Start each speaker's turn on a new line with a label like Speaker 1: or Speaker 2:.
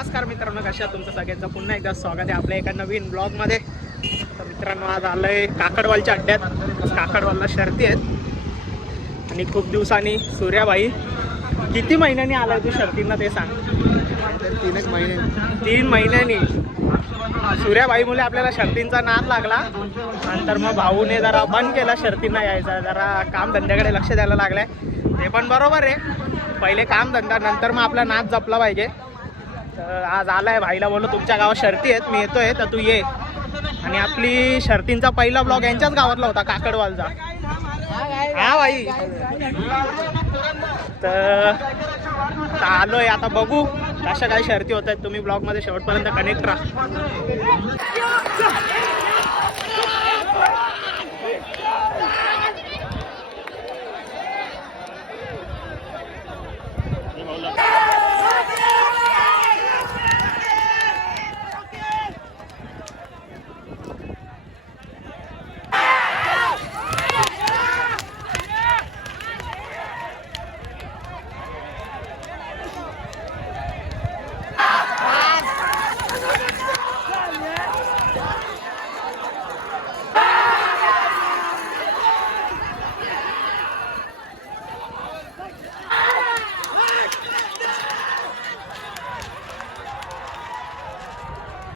Speaker 1: नमस्कार मित्रांनो कशा? तुमचं? सगळ्यांचं पुन्हा एकदा स्वागत आहे आपल्या एका नवीन ब्लॉगमध्ये. तर मित्रांनो आज आलंय काकडवालच्या अड्ड्यात. काकडवालला शर्ती आहेत. आणि खूप दिवसांनी सूर्याबाई. किती महिन्यांनी आलाय तू शर्तींना ते सांग.
Speaker 2: तीन महिने.
Speaker 1: तीन महिन्यांनी. सूर्याबाई मुले आपल्याला शर्तींचा नाद लागला. नंतर मग भाऊने जरा बंद केला शर्तींना यायचा. जरा काम धंद्याकडे लक्ष द्यायला लागलाय. ते पण बरोबर आहे. पहिले काम धंदा नंतर मग आपला नाद जपला पाहिजे. तर आज आलाय भाईला बोललो तुमच्या गावात शर्ती आहेत मी येतोय तर तू ये. आणि आपली शर्तींचा पहिला ब्लॉग यांच्याच गावातला होता काकडवालचा. हा भाई. तर आलोय आता बघू कशा काय शर्ती होत आहेत. तुम्ही ब्लॉगमध्ये शेवटपर्यंत कनेक्ट राहा.